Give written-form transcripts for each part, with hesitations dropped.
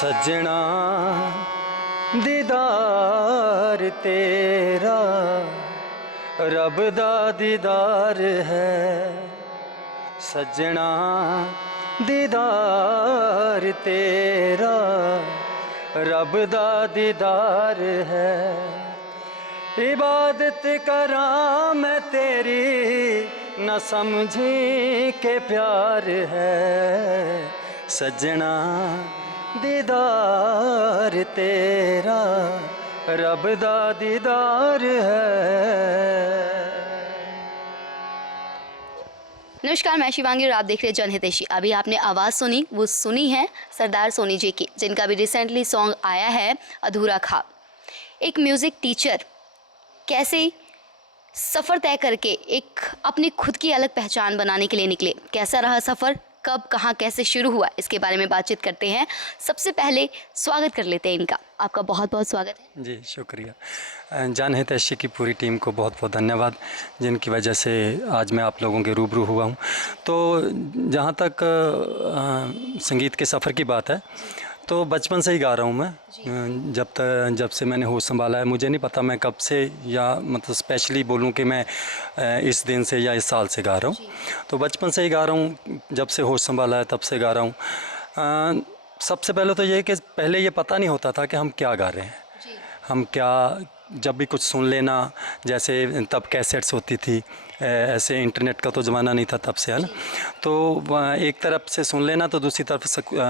सजना दीदार तेरा रब दा दीदार है। सजना दीदार तेरा रब दा दीदार है। इबादत करां मैं तेरी न समझी के प्यार है। सजना दीदार तेरा रब दा दीदार है। नमस्कार, मैं शिवांगी और आप देख रहे हैं जनहितैषी। अभी आपने आवाज़ सुनी, वो सुनी है सरदार सोनी जी की, जिनका भी रिसेंटली सॉन्ग आया है अधूरा ख्वाब। एक म्यूज़िक टीचर कैसे सफ़र तय करके एक अपनी खुद की अलग पहचान बनाने के लिए निकले, कैसा रहा सफ़र, कब कहाँ कैसे शुरू हुआ, इसके बारे में बातचीत करते हैं। सबसे पहले स्वागत कर लेते हैं इनका। आपका बहुत बहुत स्वागत है। जी शुक्रिया। जनहितैषी की पूरी टीम को बहुत बहुत धन्यवाद, जिनकी वजह से आज मैं आप लोगों के रूबरू हुआ हूँ। तो जहाँ तक संगीत के सफ़र की बात है, तो बचपन से ही गा रहा हूँ मैं। जब से मैंने होश संभाला है, मुझे नहीं पता मैं कब से, या मतलब स्पेशली बोलूँ कि मैं इस दिन से या इस साल से गा रहा हूँ। तो बचपन से ही गा रहा हूँ, जब से होश संभाला है तब से गा रहा हूँ। सबसे पहले तो ये कि पहले ये पता नहीं होता था कि हम क्या गा रहे हैं। हम क्या, जब भी कुछ सुन लेना, जैसे तब कैसेट्स होती थी, ऐसे इंटरनेट का तो ज़माना नहीं था तब से, है ना। तो एक तरफ से सुन लेना तो दूसरी तरफ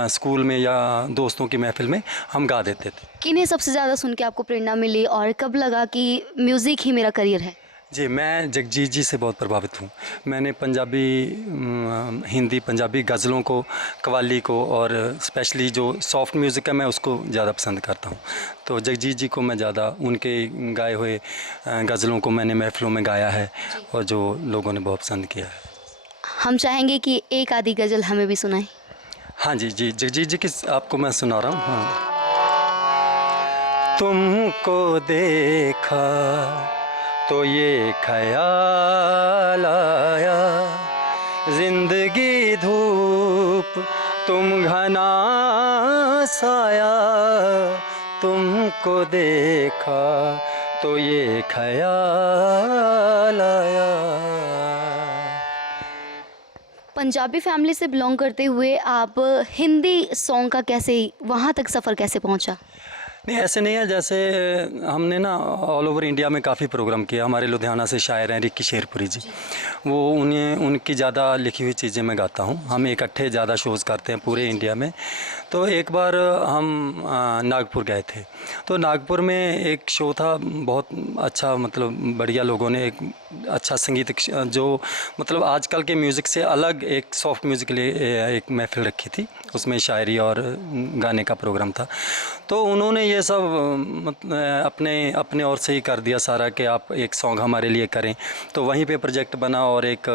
स्कूल में या दोस्तों की महफिल में हम गा देते थे। किन्हें सबसे ज़्यादा सुन के आपको प्रेरणा मिली और कब लगा कि म्यूज़िक ही मेरा करियर है? जी, मैं जगजीत जी से बहुत प्रभावित हूँ। मैंने पंजाबी, हिंदी पंजाबी गज़लों को, कव्वाली को, और स्पेशली जो सॉफ्ट म्यूज़िक है मैं उसको ज़्यादा पसंद करता हूँ। तो जगजीत जी को मैं ज़्यादा, उनके गाए हुए गज़लों को मैंने महफ़िलों में गाया है और जो लोगों ने बहुत पसंद किया है। हम चाहेंगे कि एक आधी गज़ल हमें भी सुनाएं। हाँ जी, जगजीत जी की आपको मैं सुना रहा हूँ। हाँ। तुमको देखा तो ये ख्याल आया, जिंदगी धूप तुम घना साया। तुमको देखा तो ये ख्याल आया। पंजाबी फैमिली से बिलोंग करते हुए आप हिंदी सॉन्ग का कैसे, वहाँ तक सफ़र कैसे पहुँचा? नहीं, ऐसे नहीं है। जैसे हमने ना ऑल ओवर इंडिया में काफ़ी प्रोग्राम किया। हमारे लुधियाना से शायर हैं रिक्की शेरपुरी जी, वो उनकी ज़्यादा लिखी हुई चीज़ें मैं गाता हूँ। हम इकट्ठे ज़्यादा शोज़ करते हैं पूरे इंडिया में। तो एक बार हम नागपुर गए थे, तो नागपुर में एक शो था, बहुत अच्छा, मतलब बढ़िया लोगों ने एक अच्छा संगीत, जो मतलब आजकल के म्यूज़िक से अलग एक सॉफ्ट म्यूज़िक के लिए एक महफिल रखी थी। उसमें शायरी और गाने का प्रोग्राम था। तो उन्होंने ये सब अपने ओर से ही कर दिया सारा कि आप एक सॉन्ग हमारे लिए करें। तो वहीं पे प्रोजेक्ट बना और एक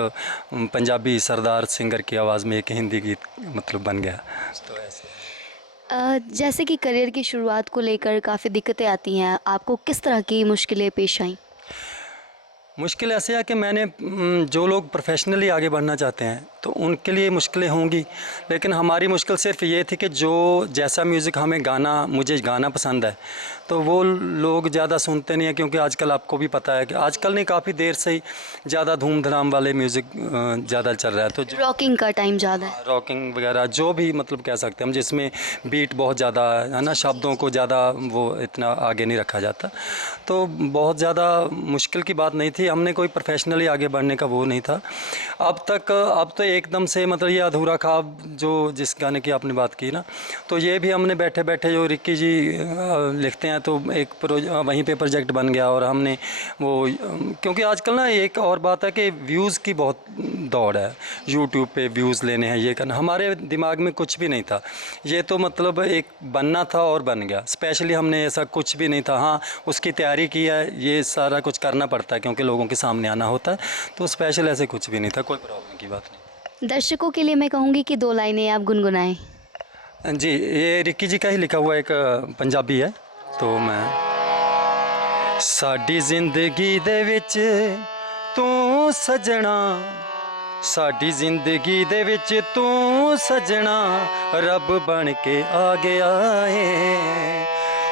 पंजाबी सरदार सिंगर की आवाज़ में एक हिंदी गीत मतलब बन गया। तो ऐसे जैसे कि करियर की शुरुआत को लेकर काफ़ी दिक्कतें आती हैं, आपको किस तरह की मुश्किलें पेश आईं? मुश्किल ऐसे है कि मैंने, जो लोग प्रोफेशनली आगे बढ़ना चाहते हैं तो उनके लिए मुश्किलें होंगी, लेकिन हमारी मुश्किल सिर्फ ये थी कि जो जैसा म्यूज़िक हमें मुझे गाना पसंद है, तो वो लोग ज़्यादा सुनते नहीं हैं। क्योंकि आजकल आपको भी पता है कि आजकल नहीं, काफ़ी देर से ही ज़्यादा धूम धड़ाम वाले म्यूज़िक ज़्यादा चल रहा है। तो रॉकिंग का टाइम ज़्यादा है, रॉकिंग वगैरह जो भी मतलब कह सकते हैं हम, जिसमें बीट बहुत ज़्यादा है ना, शब्दों को ज़्यादा वो इतना आगे नहीं रखा जाता। तो बहुत ज़्यादा मुश्किल की बात नहीं थी। हमने कोई प्रोफेशनली आगे बढ़ने का वो नहीं था अब तो एकदम से, मतलब ये अधूरा ख्वाब जो जिस गाने की आपने बात की ना, तो ये भी हमने बैठे बैठे, जो रिक्की जी लिखते हैं, तो एक वहीं पे प्रोजेक्ट बन गया। और हमने वो, क्योंकि आजकल ना एक और बात है कि व्यूज़ की बहुत दौड़ है, यूट्यूब पे व्यूज़ लेने हैं, ये करना। हमारे दिमाग में कुछ भी नहीं था, ये तो मतलब एक बनना था और बन गया। स्पेशली हमने ऐसा कुछ भी नहीं था। हाँ, उसकी तैयारी की है, ये सारा कुछ करना पड़ता है क्योंकि लोगों के सामने आना होता है। तो स्पेशल ऐसे कुछ भी नहीं था, कोई प्रॉब्लम की बात नहीं। दर्शकों के लिए मैं कहूँगी कि 2 लाइनें आप गुनगुनाएं। जी, ये रिक्की जी का ही लिखा हुआ एक पंजाबी है। तो मैं, साडी जिंदगी दे विच तू सजना ਸਾਡੀ ਜ਼ਿੰਦਗੀ ਦੇ ਵਿੱਚ ਤੂੰ ਸਜਣਾ ਰੱਬ ਬਣ ਕੇ ਆ ਗਿਆ ਏ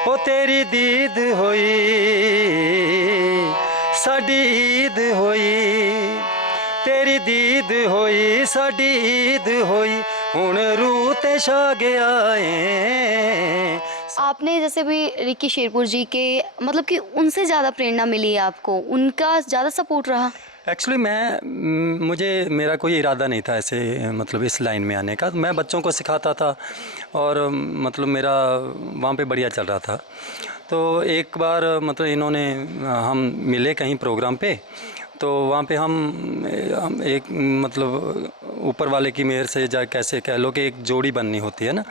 ਉਹ ਤੇਰੀ ਦੀਦ ਹੋਈ ਸਾਡੀ ਈਦ ਹੋਈ ਤੇਰੀ ਦੀਦ ਹੋਈ ਸਾਡੀ ਈਦ ਹੋਈ ਹੁਣ रूह ते छा गया है। आपने जैसे भी रिकी शेरपुर जी के मतलब कि उनसे ज़्यादा प्रेरणा मिली है आपको, उनका ज़्यादा सपोर्ट रहा? एक्चुअली मुझे मेरा कोई इरादा नहीं था ऐसे मतलब इस लाइन में आने का। मैं बच्चों को सिखाता था और मतलब मेरा वहाँ पे बढ़िया चल रहा था। तो एक बार मतलब इन्होंने हम मिले कहीं प्रोग्राम पे, तो वहाँ पे हम एक मतलब ऊपर वाले की मेहर से जा कैसे कह लो कि एक जोड़ी बननी होती है ना,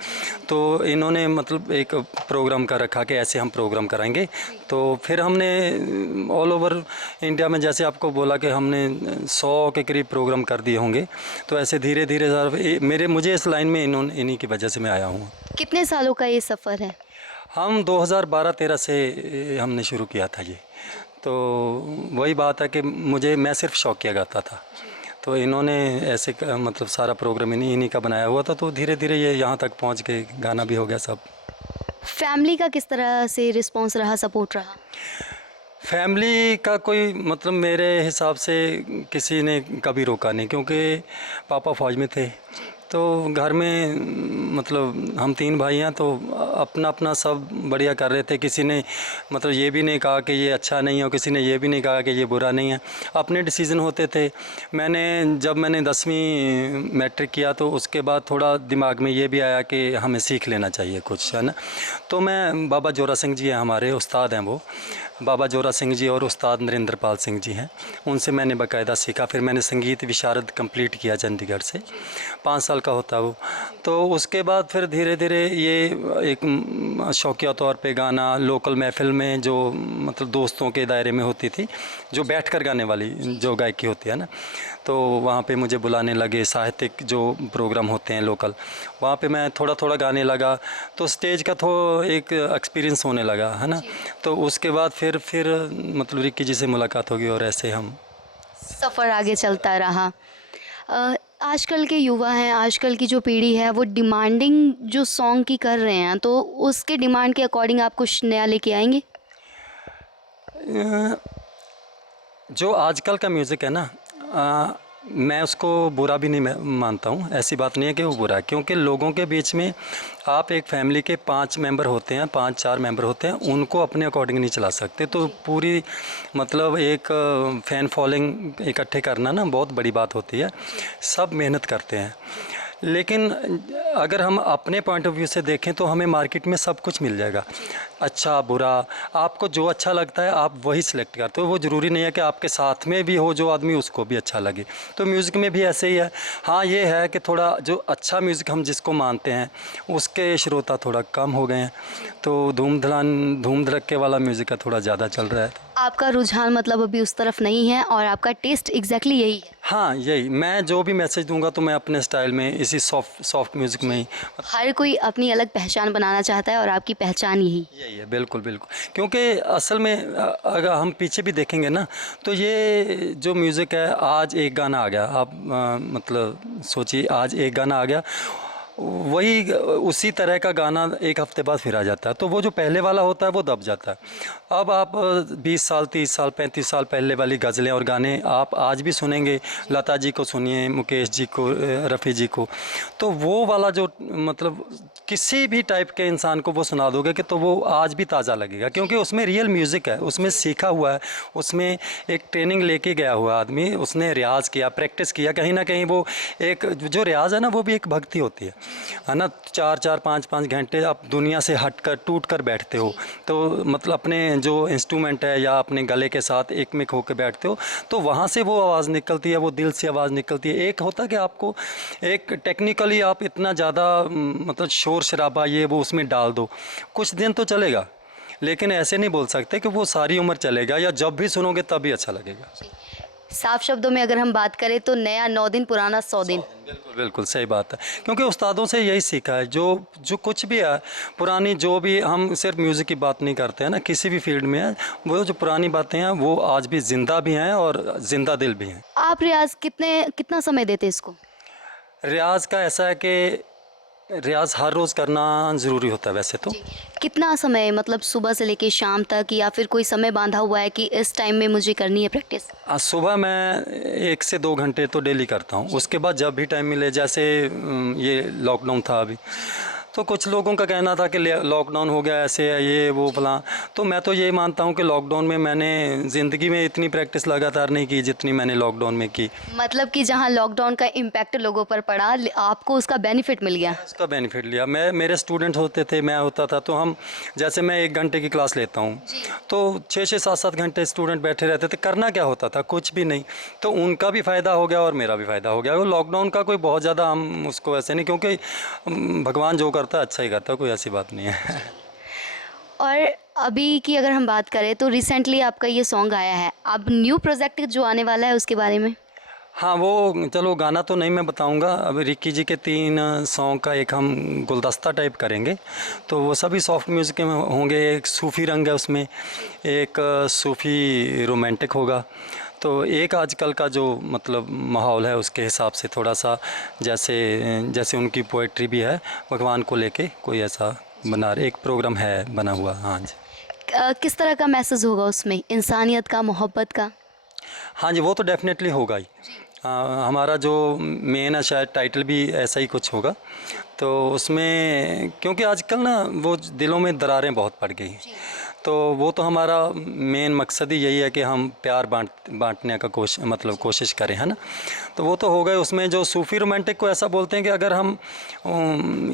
तो इन्होंने मतलब एक प्रोग्राम का रखा कि ऐसे हम प्रोग्राम कराएंगे। तो फिर हमने ऑल ओवर इंडिया में जैसे आपको बोला कि हमने 100 के करीब प्रोग्राम कर दिए होंगे। तो ऐसे धीरे धीरे सर मुझे इस लाइन में इन्हीं की वजह से मैं आया हूँ। कितने सालों का ये सफ़र है? हम 2012-13 से हमने शुरू किया था ये। तो वही बात है कि मैं सिर्फ शौकिया गाता था, तो इन्होंने ऐसे मतलब सारा प्रोग्राम इन्हीं का बनाया हुआ था। तो धीरे धीरे ये यहाँ तक पहुँच के गाना भी हो गया सब। फैमिली का किस तरह से रिस्पॉन्स रहा, सपोर्ट रहा? फैमिली का कोई मतलब मेरे हिसाब से किसी ने कभी रोका नहीं, क्योंकि पापा फ़ौज में थे। तो घर में मतलब हम 3 भाई हैं, तो अपना अपना सब बढ़िया कर रहे थे। किसी ने मतलब ये भी नहीं कहा कि ये अच्छा नहीं है और किसी ने ये भी नहीं कहा कि ये बुरा नहीं है। अपने डिसीज़न होते थे। जब मैंने 10वीं मैट्रिक किया तो उसके बाद थोड़ा दिमाग में ये भी आया कि हमें सीख लेना चाहिए कुछ, है ना। तो मैं बाबा जोरा सिंह जी हैं, हमारे उस्ताद हैं वो, बाबा जोरा सिंह जी और उस्ताद नरेंद्र पाल सिंह जी हैं, उनसे मैंने बाकायदा सीखा। फिर मैंने संगीत विशारद कंप्लीट किया चंडीगढ़ से, 5 साल का होता वो। तो उसके बाद फिर धीरे धीरे ये एक शौकिया तौर पे गाना लोकल महफिल में जो मतलब दोस्तों के दायरे में होती थी, जो बैठकर गाने वाली जो गायकी होती है ना, तो वहाँ पे मुझे बुलाने लगे। साहित्यिक जो प्रोग्राम होते हैं लोकल, वहाँ पे मैं थोड़ा थोड़ा गाने लगा, तो स्टेज का एक एक्सपीरियंस होने लगा, है ना। तो उसके बाद फिर मतलब रिक्की जी से मुलाकात होगी और ऐसे हम सफ़र आगे चलता रहा। आजकल के युवा हैं, आजकल की जो पीढ़ी है वो डिमांडिंग जो सॉन्ग की कर रहे हैं, तो उसके डिमांड के अकॉर्डिंग आप कुछ नया लेके आएंगे? जो आजकल का म्यूज़िक है ना, मैं उसको बुरा भी नहीं मानता हूँ। ऐसी बात नहीं है कि वो बुरा है, क्योंकि लोगों के बीच में आप एक फैमिली के 5 मेंबर होते हैं, 5-4 मेंबर होते हैं, उनको अपने अकॉर्डिंग नहीं चला सकते। तो पूरी मतलब एक फ़ैन फॉलोइंग इकट्ठे करना ना बहुत बड़ी बात होती है। सब मेहनत करते हैं, लेकिन अगर हम अपने पॉइंट ऑफ व्यू से देखें तो हमें मार्केट में सब कुछ मिल जाएगा, अच्छा बुरा। आपको जो अच्छा लगता है आप वही सिलेक्ट करते हो। वो ज़रूरी नहीं है कि आपके साथ में भी हो जो आदमी उसको भी अच्छा लगे। तो म्यूज़िक में भी ऐसे ही है। हाँ, ये है कि थोड़ा जो अच्छा म्यूज़िक हम जिसको मानते हैं उसके श्रोता थोड़ा कम हो गए हैं, तो धूम धड़के वाला म्यूज़िक का थोड़ा ज़्यादा चल रहा है। आपका रुझान मतलब अभी उस तरफ नहीं है और आपका टेस्ट एग्जैक्टली यही है? हाँ, यही। मैं जो भी मैसेज दूंगा तो मैं अपने स्टाइल में इसी सॉफ्ट म्यूज़िक में ही। हर कोई अपनी अलग पहचान बनाना चाहता है और आपकी पहचान यही है। बिल्कुल बिल्कुल, क्योंकि असल में अगर हम पीछे भी देखेंगे ना, तो ये जो म्यूज़िक है, आज एक गाना आ गया, आप मतलब सोचिए, आज एक गाना आ गया, वही उसी तरह का गाना एक हफ्ते बाद फिर आ जाता है। तो वो जो पहले वाला होता है वो दब जाता है। अब आप 20 साल 30 साल 35 साल पहले वाली गज़लें और गाने आप आज भी सुनेंगे, लता जी को सुनिए, मुकेश जी को, रफ़ी जी को, तो वो वाला जो मतलब किसी भी टाइप के इंसान को वो सुना दोगे कि तो वो आज भी ताज़ा लगेगा, क्योंकि उसमें रियल म्यूज़िक है, उसमें सीखा हुआ है, उसमें एक ट्रेनिंग लेके गया हुआ आदमी, उसने रियाज़ किया, प्रैक्टिस किया। कहीं ना कहीं वो एक जो रियाज़ है ना, वो भी एक भक्ति होती है ना। 4-4 5-5 घंटे आप दुनिया से हटकर टूट कर बैठते हो, तो मतलब अपने जो इंस्ट्रूमेंट है या अपने गले के साथ एकमिक होकर बैठते हो, तो वहाँ से वो आवाज़ निकलती है, वो दिल से आवाज़ निकलती है। एक होता है कि आपको एक टेक्निकली आप इतना ज़्यादा मतलब शोर शराबा ये वो उसमें डाल दो, कुछ दिन तो चलेगा, लेकिन ऐसे नहीं बोल सकते कि वो सारी उम्र चलेगा या जब भी सुनोगे तब भी अच्छा लगेगा। साफ शब्दों में अगर हम बात करें तो नया 9 दिन पुराना 100 दिन। बिल्कुल बिल्कुल सही बात है, क्योंकि उस्तादों से यही सीखा है। जो जो कुछ भी है पुरानी, जो भी, हम सिर्फ म्यूज़िक की बात नहीं करते हैं ना, किसी भी फील्ड में है, वो जो पुरानी बातें हैं वो आज भी ज़िंदा भी हैं और ज़िंदा दिल भी हैं। आप रियाज कितना समय देते इसको? रियाज का ऐसा है कि रियाज हर रोज़ करना ज़रूरी होता है वैसे तो। कितना समय, मतलब सुबह से लेके शाम तक, या फिर कोई समय बांधा हुआ है कि इस टाइम में मुझे करनी है प्रैक्टिस? सुबह मैं 1 से 2 घंटे तो डेली करता हूँ। उसके बाद जब भी टाइम मिले, जैसे ये लॉकडाउन था अभी, तो कुछ लोगों का कहना था कि लॉकडाउन हो गया, ऐसे है ये वो फलां। तो मैं तो ये मानता हूँ कि लॉकडाउन में मैंने ज़िंदगी में इतनी प्रैक्टिस लगातार नहीं की जितनी मैंने लॉकडाउन में की। मतलब कि जहाँ लॉकडाउन का इम्पैक्ट लोगों पर पड़ा, आपको उसका बेनिफिट मिल गया। उसका बेनिफिट लिया। मेरे स्टूडेंट होते थे, मैं होता था, तो हम, जैसे मैं 1 घंटे की क्लास लेता हूँ तो 6-6, 7-7 घंटे स्टूडेंट बैठे रहते थे। करना क्या होता था? कुछ भी नहीं। तो उनका भी फ़ायदा हो गया और मेरा भी फ़ायदा हो गया। वो लॉकडाउन का कोई बहुत ज़्यादा हम उसको ऐसे नहीं, क्योंकि भगवान जो करता है अच्छा ही करता है, कोई ऐसी बात नहीं है। और अभी की अगर हम बात करें तो रिसेंटली आपका ये सॉन्ग आया है, अब न्यू प्रोजेक्ट जो आने वाला है उसके बारे में? हाँ, वो चलो गाना तो नहीं मैं बताऊंगा। अभी रिक्की जी के 3 सॉन्ग का एक हम गुलदस्ता टाइप करेंगे, तो वो सभी सॉफ्ट म्यूज़िक में होंगे। एक सूफ़ी रंग है उसमें, एक सूफ़ी रोमांटिक होगा। तो एक आजकल का जो मतलब माहौल है उसके हिसाब से थोड़ा सा, जैसे जैसे उनकी पोएट्री भी है, भगवान को लेके कोई ऐसा बना एक प्रोग्राम है बना हुआ। हाँ जी। किस तरह का मैसेज होगा उसमें, इंसानियत का, मोहब्बत का? हाँ जी, वो तो डेफिनेटली होगा ही। हमारा जो मेन है, शायद टाइटल भी ऐसा ही कुछ होगा। तो उसमें क्योंकि आजकल ना वो दिलों में दरारें बहुत पड़ गई, तो वो तो हमारा मेन मकसद ही यही है कि हम प्यार बांटने का कोशिश करें, है ना। तो वो तो हो गए। उसमें जो सूफ़ी रोमांटिक को ऐसा बोलते हैं कि अगर हम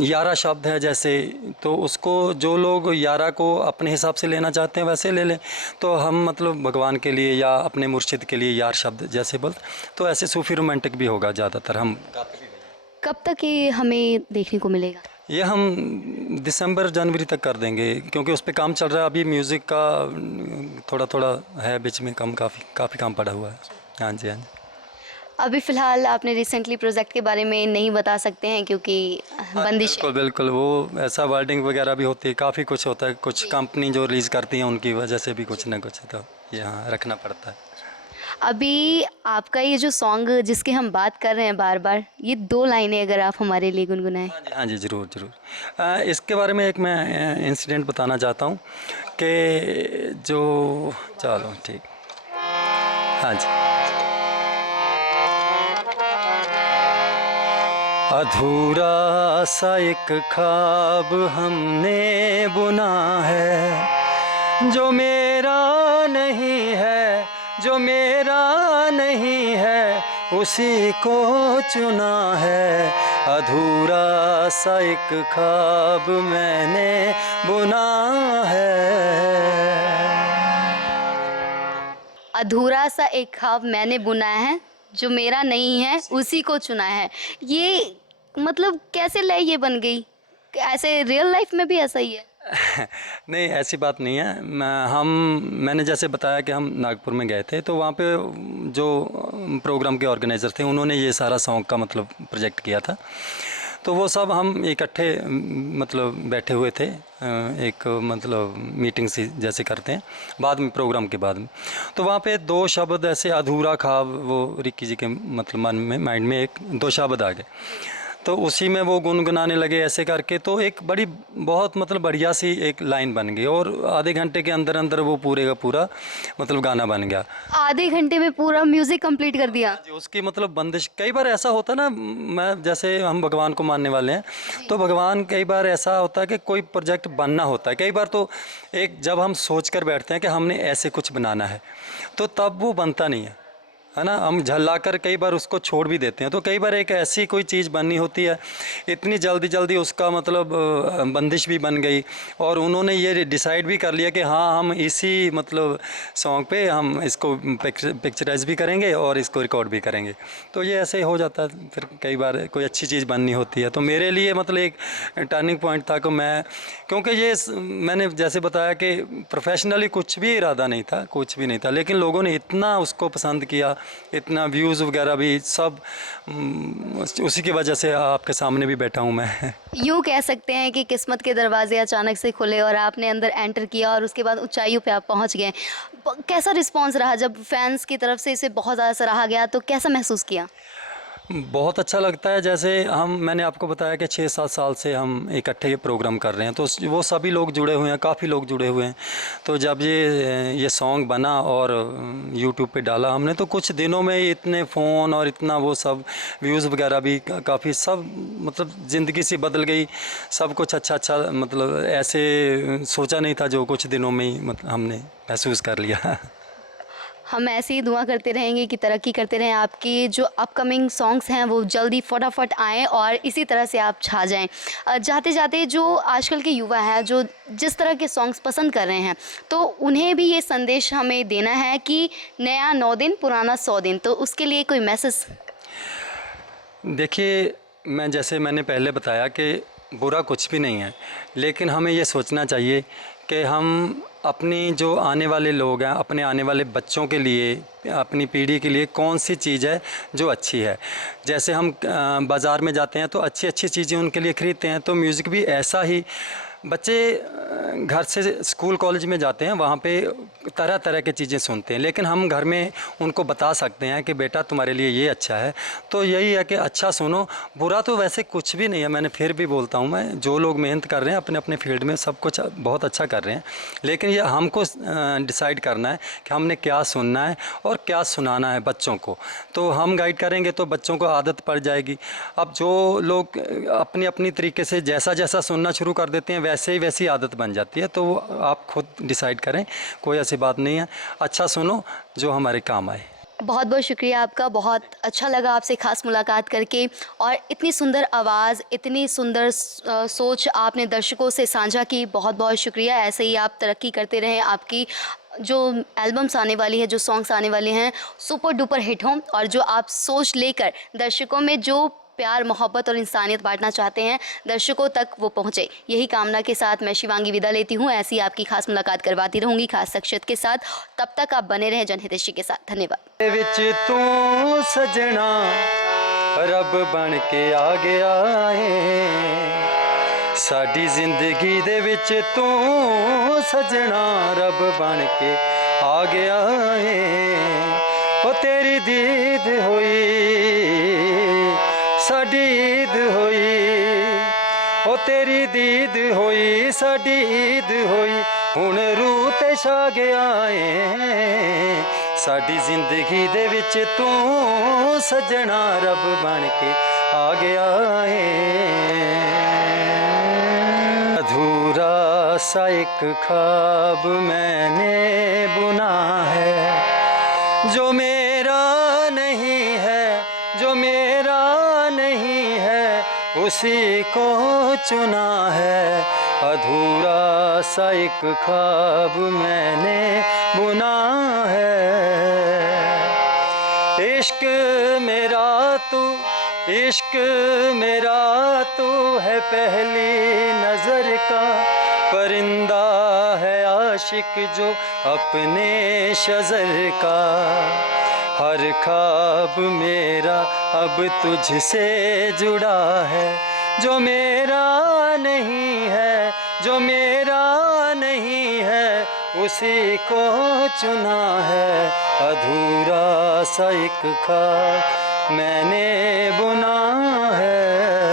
यारा शब्द है जैसे, तो उसको जो लोग यारा को अपने हिसाब से लेना चाहते हैं वैसे ले लें। तो हम मतलब भगवान के लिए या अपने मुर्शिद के लिए यार शब्द जैसे बोलते, तो ऐसे सूफ़ी रोमांटिक भी होगा ज़्यादातर हम। कब तक ये हमें देखने को मिलेगा? ये हम दिसंबर जनवरी तक कर देंगे, क्योंकि उस पर काम चल रहा है अभी। म्यूज़िक का थोड़ा थोड़ा है बीच में, काफ़ी काम पड़ा हुआ है। हाँ जी, हाँ जी। अभी फ़िलहाल आपने रिसेंटली प्रोजेक्ट के बारे में नहीं बता सकते हैं क्योंकि बंदिश है। बिल्कुल बिल्कुल, वो ऐसा वर्डिंग वगैरह भी होती है, काफ़ी कुछ होता है। कुछ कंपनी जो रिलीज़ करती हैं उनकी वजह से भी कुछ ना कुछ तो यहाँ रखना पड़ता है। अभी आपका ये जो सॉन्ग जिसकी हम बात कर रहे हैं बार बार, ये 2 लाइनें अगर आप हमारे लिए गुनगुनाएं। हाँ जी, हाँ जी, ज़रूर ज़रूर। इसके बारे में एक मैं इंसिडेंट बताना चाहता हूँ कि जो, चलो ठीक, हाँ जी। अधूरा सा एक ख्वाब हमने बुना है, जो मेरा नहीं है, जो मेरा नहीं है, उसी को चुना है। अधूरा सा एक ख्वाब मैंने बुना है। अधूरा सा एक ख्वाब मैंने बुनाया है, जो मेरा नहीं है उसी को चुना है। ये मतलब कैसे लय ये बन गई? ऐसे रियल लाइफ में भी ऐसा ही है? नहीं, ऐसी बात नहीं है। मैंने जैसे बताया कि हम नागपुर में गए थे, तो वहाँ पे जो प्रोग्राम के ऑर्गेनाइज़र थे उन्होंने ये सारा सॉन्ग का मतलब प्रोजेक्ट किया था। तो वो सब हम इकट्ठे मतलब बैठे हुए थे, एक मतलब मीटिंग सी जैसे करते हैं बाद में, प्रोग्राम के बाद में। तो वहाँ पे 2 शब्द ऐसे अधूरा ख्वाब, वो रिक्की जी के मतलब मन में, माइंड में 2 शब्द आ गए। तो उसी में वो गुनगुनाने लगे ऐसे करके, तो एक बड़ी बहुत मतलब बढ़िया सी एक लाइन बन गई, और आधे घंटे के अंदर अंदर वो पूरे का पूरा मतलब गाना बन गया। आधे घंटे में पूरा म्यूजिक कंप्लीट कर दिया? जी, उसकी मतलब बंदिश, कई बार ऐसा होता है ना, मैं जैसे हम भगवान को मानने वाले हैं, तो भगवान कई बार ऐसा होता है कि कोई प्रोजेक्ट बनना होता है। कई बार तो एक जब हम सोच कर बैठते हैं कि हमने ऐसे कुछ बनाना है, तो तब वो बनता नहीं है ना। हम झल्लाकर कई बार उसको छोड़ भी देते हैं। तो कई बार एक ऐसी कोई चीज़ बननी होती है, इतनी जल्दी जल्दी उसका मतलब बंदिश भी बन गई, और उन्होंने ये डिसाइड भी कर लिया कि हाँ, हम इसी मतलब सॉन्ग पे हम इसको पिक्चराइज भी करेंगे और इसको रिकॉर्ड भी करेंगे। तो ये ऐसे हो जाता है। फिर कई बार कोई अच्छी चीज़ बननी होती है, तो मेरे लिए मतलब एक टर्निंग पॉइंट था कि मैं, क्योंकि ये मैंने जैसे बताया कि प्रोफेशनली कुछ भी इरादा नहीं था, कुछ भी नहीं था, लेकिन लोगों ने इतना उसको पसंद किया इतना व्यूज़ वगैरह भी सब उसी की वजह से आपके सामने भी बैठा हूँ मैं। यूँ कह सकते हैं कि किस्मत के दरवाजे अचानक से खुले और आपने अंदर एंटर किया और उसके बाद ऊंचाइयों पे आप पहुंच गए। कैसा रिस्पांस रहा जब फैंस की तरफ से इसे बहुत ज़्यादा सराहा गया, तो कैसा महसूस किया? बहुत अच्छा लगता है। जैसे मैंने आपको बताया कि 6-7 साल से हम इकट्ठे ये प्रोग्राम कर रहे हैं, तो वो सभी लोग जुड़े हुए हैं, काफ़ी लोग जुड़े हुए हैं। तो जब ये सॉन्ग बना और यूट्यूब पे डाला हमने, तो कुछ दिनों में ही इतने फ़ोन और इतना वो सब व्यूज़ वगैरह भी काफ़ी सब, मतलब ज़िंदगी सी बदल गई। सब कुछ अच्छा मतलब ऐसे सोचा नहीं था जो कुछ दिनों में ही मतलब हमने महसूस कर लिया। हम ऐसे ही दुआ करते रहेंगे कि तरक्की करते रहें, आपकी जो अपकमिंग सॉन्ग्स हैं वो जल्दी फटाफट आएँ और इसी तरह से आप छा जाएँ। जाते जाते जो आजकल के युवा हैं जो जिस तरह के सॉन्ग्स पसंद कर रहे हैं, तो उन्हें भी ये संदेश हमें देना है कि नया 9 दिन पुराना 100 दिन, तो उसके लिए कोई मैसेज? देखिए, मैंने पहले बताया कि बुरा कुछ भी नहीं है, लेकिन हमें ये सोचना चाहिए कि हम अपनी जो आने वाले लोग हैं, अपने आने वाले बच्चों के लिए, अपनी पीढ़ी के लिए कौन सी चीज़ है जो अच्छी है। जैसे हम बाज़ार में जाते हैं तो अच्छी चीज़ें उनके लिए ख़रीदते हैं, तो म्यूज़िक भी ऐसा ही। बच्चे घर से स्कूल कॉलेज में जाते हैं, वहाँ पे तरह तरह की चीज़ें सुनते हैं, लेकिन हम घर में उनको बता सकते हैं कि बेटा तुम्हारे लिए ये अच्छा है। तो यही है कि अच्छा सुनो, बुरा तो वैसे कुछ भी नहीं है। मैंने फिर भी बोलता हूँ मैं, जो लोग मेहनत कर रहे हैं अपने अपने फील्ड में सब कुछ बहुत अच्छा कर रहे हैं, लेकिन ये हमको डिसाइड करना है कि हमने क्या सुनना है और क्या सुनाना है बच्चों को। तो हम गाइड करेंगे तो बच्चों को आदत पड़ जाएगी। अब जो लोग अपनी अपनी तरीके से जैसा जैसा सुनना शुरू कर देते हैं वैसी आदत बन जाती है। तो आप खुद डिसाइड करें, कोई ऐसी बात नहीं है। अच्छा सुनो जो हमारे काम आए। बहुत बहुत शुक्रिया आपका, बहुत अच्छा लगा आपसे ख़ास मुलाकात करके, और इतनी सुंदर आवाज़, इतनी सुंदर सोच आपने दर्शकों से साझा की। बहुत बहुत शुक्रिया। ऐसे ही आप तरक्की करते रहें, आपकी जो एल्बम्स आने वाली है, जो सॉन्ग्स आने वाले हैं सुपर डुपर हिट हों, और जो आप सोच लेकर दर्शकों में जो प्यार, मोहब्बत और इंसानियत बांटना चाहते हैं दर्शकों तक वो पहुँचे। यही कामना के साथ मैं शिवांगी विदा लेती हूँ। ऐसी आपकी खास मुलाकात करवाती रहूँगी खास शख्सियत के साथ। तब तक आप बने रहें जनहितैषी के साथ। धन्यवाद। विच तू सजना रब बन के आ गया है, साडी जिंदगी दे विच तू सजना रब बन के आ गया है। ओ तेरी दीद होई साडी ईद होई, ओ तेरी दीद होई साडी ईद होई, हुण रूह ते छा गया है, साडी जिंदगी दे विच तू सजना रब बन के आ गया है। अधूरा सा एक ख्वाब मैंने बुना है, जो मेरा नहीं है, जो मेरा नहीं है, उसी को चुना है। अधूरा सा एक ख्वाब मैंने बुना है। इश्क मेरा तू, इश्क मेरा तू है पहली नज़र का परिंदा है आशिक जो अपने शज़र का। हर ख्वाब मेरा अब तुझसे जुड़ा है, जो मेरा नहीं है, जो मेरा नहीं है, उसी को चुना है। अधूरा सा एक ख्वाब मैंने बुना है।